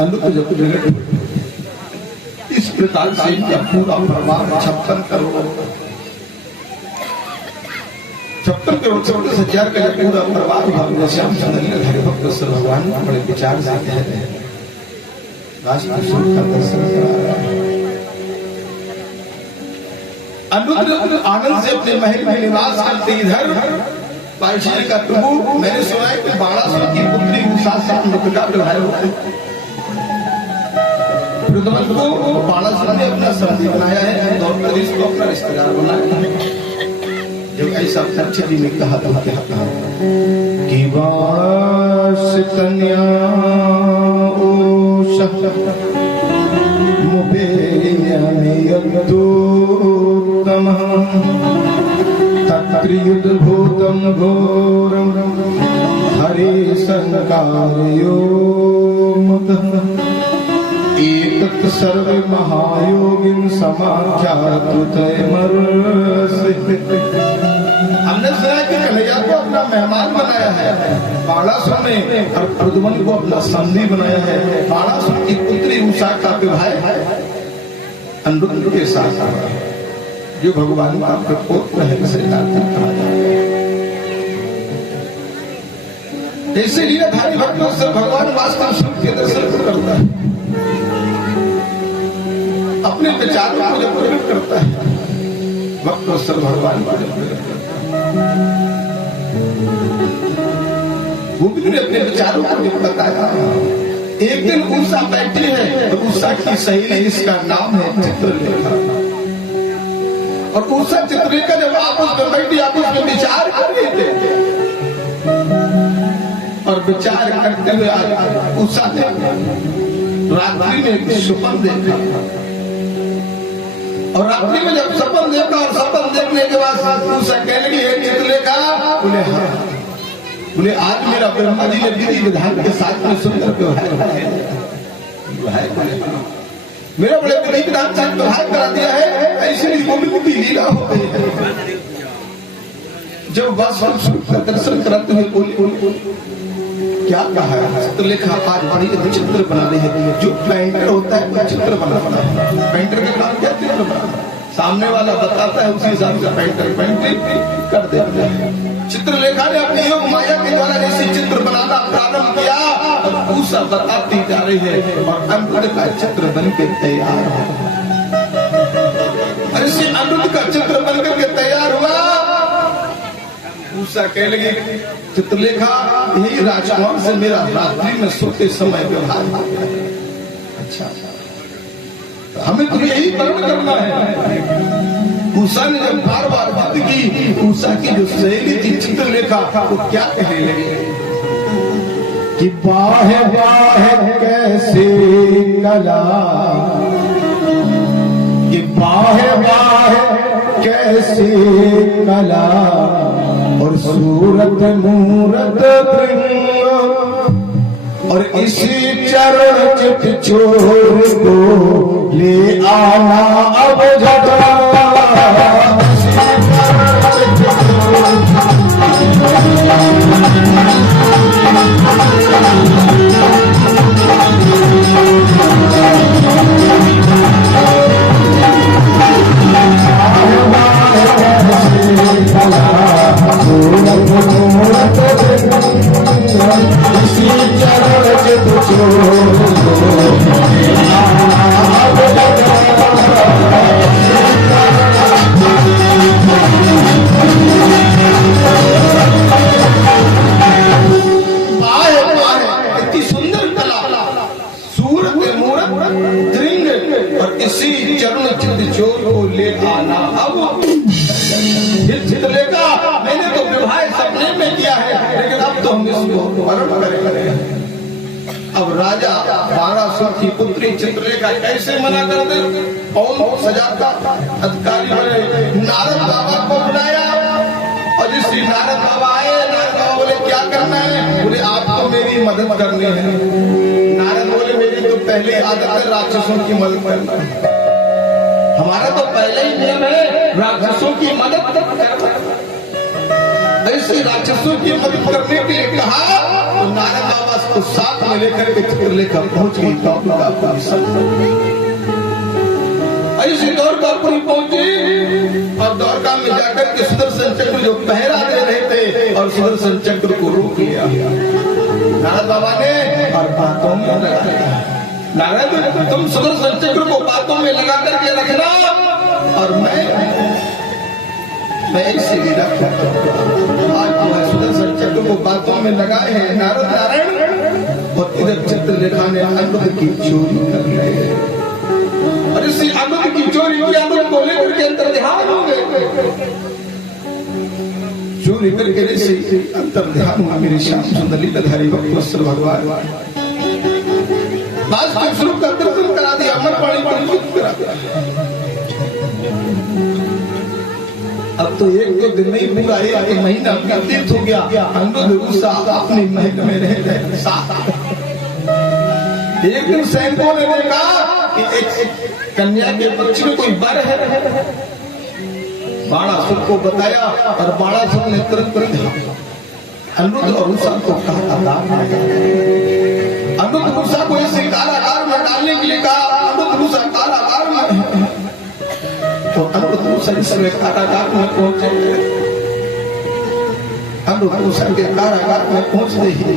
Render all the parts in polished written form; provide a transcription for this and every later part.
अनुप जब इस प्रकार से इनका पूरा परिवार 56 करोड़ 56,36,000 का जब पूरा परिवार भगवान श्याम सुंदर हरि भक्त भगवान बड़े विचार से राजपुरुषों का दर्शन करा रहा है। अनुरुद्ध आनंद से अपने महल में निवास करते इधर पायशी का प्रभु मैंने सुना है कि बाणासुर की पुत्री उषा से अनुरुद्ध का विवाह हुआ है। रुद्रमल को बाणासुर ने अपना संगी बनाया है और प्रदेश को अपना रिश्तेदार बनाया है। जब ऐसा सच्ची में कहा था कि वास कन्या उषा मुबेयमेयद्दूतमः तत्रियुद्भूतं घोरं हरिसंकारयो मतः एतत् सर्वे महायोगिन समाख्यातुतैर्मर्षि। हमने सुना कि कन्हैया को अपना मेहमान बनाया है बाणासुर ने और रुद्रमल को अपना संगी बनाया है। बाणासुर की पुत्री उषा का विवाह है अनुरुद्ध के साथ जो भगवान का प्रकोप है इसीलिए धारी भक्तों से भगवान वास्तव स्वरूप के दर्शन करता है, अपने विचारों को जब प्रकट करता है भक्तों से भगवान को जब प्रकट करता है गोविंद ने अपने विचारों को जब बताया। एक दिन उषा बैठी है और उषा की सहेली इसका नाम है चित्रलेखा और उषा चित्रलेखा जब आपस में बैठी आपस में विचार कर रहे थे और विचार करते हुए उषा ने रात्रि में एक सपन देखा और रात्रि में जब सपन देखा और सपन देखने के बाद उषा कहने लगी है चित्रलेखा बोले हाँ बोले आज मेरा ब्रह्मा जी ने विधि विधान के साथ में सुंदर व्यवहार मेरा बड़े विधि विधान से व्यवहार करा दिया है। ऐसे ही गोविंद की लीला हो गई है। जब वास्तव का दर्शन कराते हुए बोली क्या कहा है चित्रलेखा आज बड़ी चित्र बना रही है। जो पेंटर होता है वो चित्र बनाता है, पेंटर का काम क्या चित्र बनाना, सामने वाला बताता है उसी हिसाब से पेंटर पेंटिंग कर देता है। चित्रलेखा ने अपनी योग माया के द्वारा जैसे चित्र बनाना प्रारंभ किया और उषा बताती जा रही है और अनुरुद्ध का चित्र बनकर तैयार हो। ऐसे अनुरुद्ध का चित्र बनकर के तैयार हुआ। उषा कहने लगी चित्रलेखा यही राजकुमार से मेरा रात्रि में सोते समय व्यवहार हो गया। अच्छा हमें तो यही वर्णन करना है। उषा ने जब बार बार बात की उषा की जो सहेली थी चित्रलेखा वो क्या कहने लगी कि बाह बाह कैसे कला कि बाह बाह कैसे कला और सूरत मूरत और इसी चरण चित चोर को ले आना अब झटा अब राजा बाणासुर की पुत्री चित्रलेखा कैसे मना कर दे। कौन सजाता अधिकारी बने नारद बाबा को बुलाया और जिस नारद बाबा आए नारद बाबा बोले क्या करना है बोले आपको मेरी मदद करनी है। नारद बोले मेरी तो पहले आदत है राक्षसों की मदद करना, हमारा तो पहले ही नियम है राक्षसों की मदद करना। ऐसे राक्षसों की मदद करने के लिए कहा तो नारद बाबा को साथ में लेकर के चित्रलेखा पहुंच गई द्वारकापुरी। ऐसी द्वारकापुरी पहुंची और द्वारका में जाकर के सुदर्शन चक्र जो पहरा दे रहे थे और सुदर्शन चक्र को रोक लिया नारद बाबा ने और बातों में लगा दिया। नारद तुम सुदर्शन चक्र को बातों में लगा करके रखना और मैं ऐसे लीला करता हूं। आज जो है सुदर्शन चक्र को बातों में लगाए हैं नारद नारायण और इधर चित्रलेखा ने अमृत की चोरी कर ली और इसी अमृत की चोरी की अमृत को लेकर के अंतर ध्यान हो गए। चोरी करके ऐसे अंतर ध्यान हुआ मेरे श्याम सुंदर लीलाधारी भक्तवत्सल भगवान वास्तविक स्वरूप का दर्शन करा दिया, अमर पाणी पाणी करा दिया। अब तो एक दो दिन नहीं पूरा एक महीना व्यतीत हो गया। अमृत अपनी महल में रह गए साथ। एक दिन सैनिकों ने देखा कि एक कन्या के पक्ष में कोई वर है। बाणासुर को बताया और बाणासुर ने तुरंत अमृत और उषा को कहा अमृत उषा को इसे कारागार में डालने के लिए कहा। अमृत उषा कारागार में तो अमृत उषा इस समय कारागार में पहुंचे। अमृत उषा के कारागार में पहुंचते ही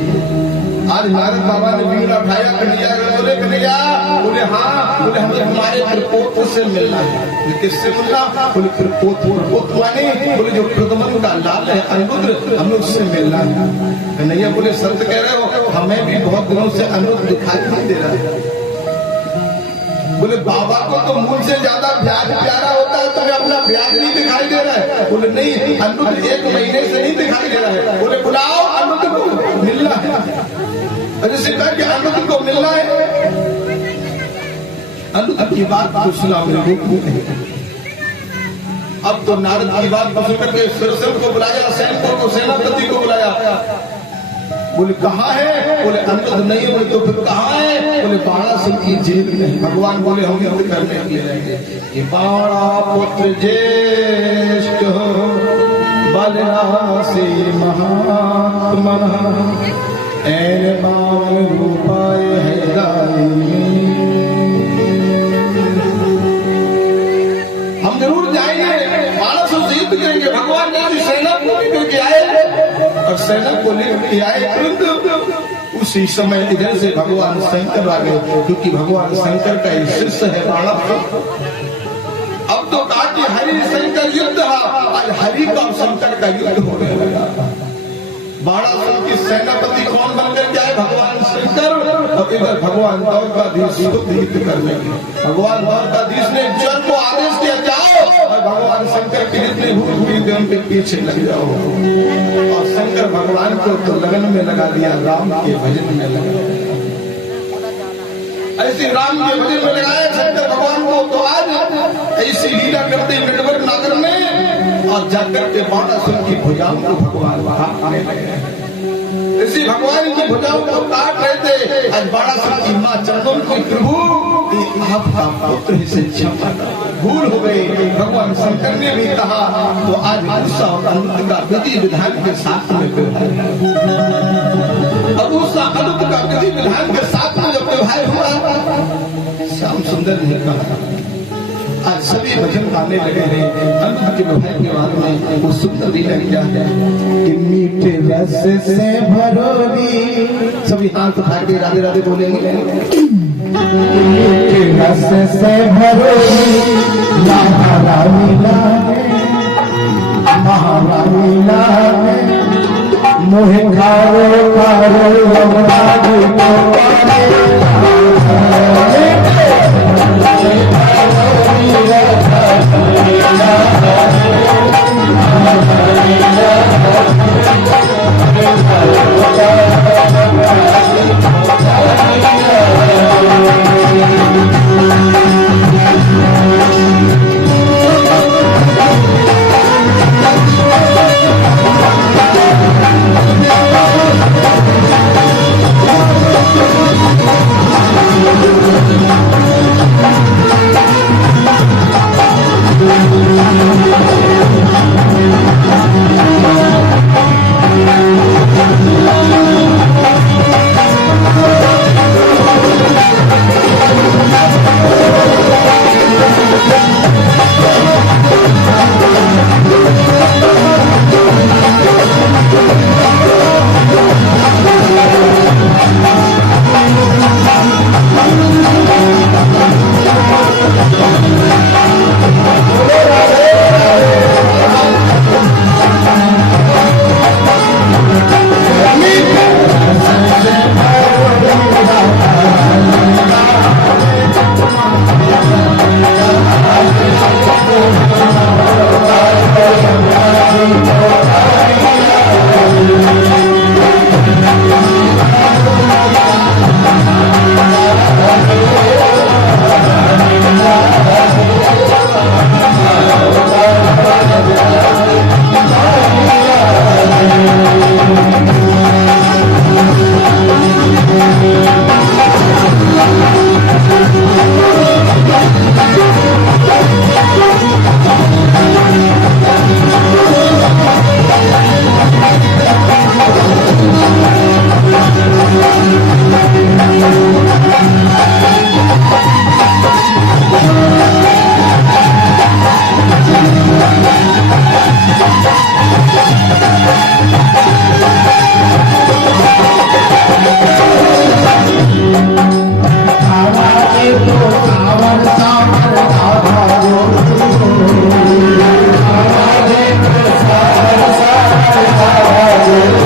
आज नारद बाबा ने बीड़ा उठाया। कन्हैया बोले हाँ, बोले हमें हमारे प्रपोत्र से मिलना है। किससे मिलना? बोले प्रपोत्र माने बोले जो प्रदमन का लाल है अनिरुद्ध, हमें उससे मिलना है। कन्हैया बोले संत कह रहे हो, हमें भी बहुत दिनों से अनिरुद्ध दिखाई नहीं दे रहा है। बोले बाबा को तो मूल से ज्यादा ब्याज प्यारा होता है, तुम्हें अपना ब्याज नहीं दिखाई दे रहा है। बोले नहीं, अनिरुद्ध एक महीने से नहीं दिखाई दे रहा है। बोले बुलाओ अनिरुद्ध को मिलना है। जैसे कहा कि अनिरुद्ध को मिलना है। अनिरुद्ध की बात को सुना मेरे अब तो नारद की बात सुन करके सुरसेन को बुलाया, सैनिकों को सेनापति को बुलाया। बोले कहाँ है? बोले अनिरुद्ध नहीं। बोले तो फिर कहाँ है? बोले बाणासुर की जेल में। भगवान बोले हम युद्ध करने के लिए ये बाणा पुत्र ज्येष्ठ बलरासी महात्मा ऐन बावन रूपाय है हम जरूर जाएंगे, बाणासुर से युद्ध करेंगे। भगवान ने सेना को लेकर के आए और सेना को लेकर के आए। उसी समय इधर से भगवान शंकर आ गए, क्योंकि भगवान शंकर का ही शिष्य है बाणासुर। अब तो कहा कि हरि शंकर युद्ध है, आज हरि का शंकर का युद्ध होने लगा। बाणासुर की सेनापति कौन बनकर के आए? भगवान शंकर। और इधर भगवान द्वारकाधीश युद्ध करने लगे। भगवान द्वारकाधीश ने जन को आदेश दिया जाओ और भगवान शंकर के जितने भूत हुए थे उनके पीछे लग जाओ। और शंकर भगवान को तो लगन में लगा दिया, राम के भजन में लगा दिया। ऐसे राम के भजन में लगाया शंकर भगवान को। तो आज ऐसी लीला करते नटवर नागर में और जाकर के बाणासुर की भुजाओं को भगवान काटने लगे। इसी भगवान की भुजाओं को काट रहे थे। आज बाणासुर की मां चरणों को प्रभु आपका पुत्र से क्षमा भूल हो गई। भगवान शंकर ने भी कहा तो आज उषा और अनिरुद्ध का विधि विधान के साथ में अब उषा अनिरुद्ध का विधि विधान के साथ में जब व्यवहार हुआ, श्याम सुंदर ने कहा आज सभी भजन गाने लगे हैं। अनिरुद्ध के व्यवहार के बाद में वो सुंदर लीला क्या है कि मीठे रस से भरोगी। सभी हाथ उठा के राधे राधे बोलेंगे। मीठे रस से भरोगी महारानी लागे मोहे खारो तो सावन सावन आभारो सावन सावन आभारो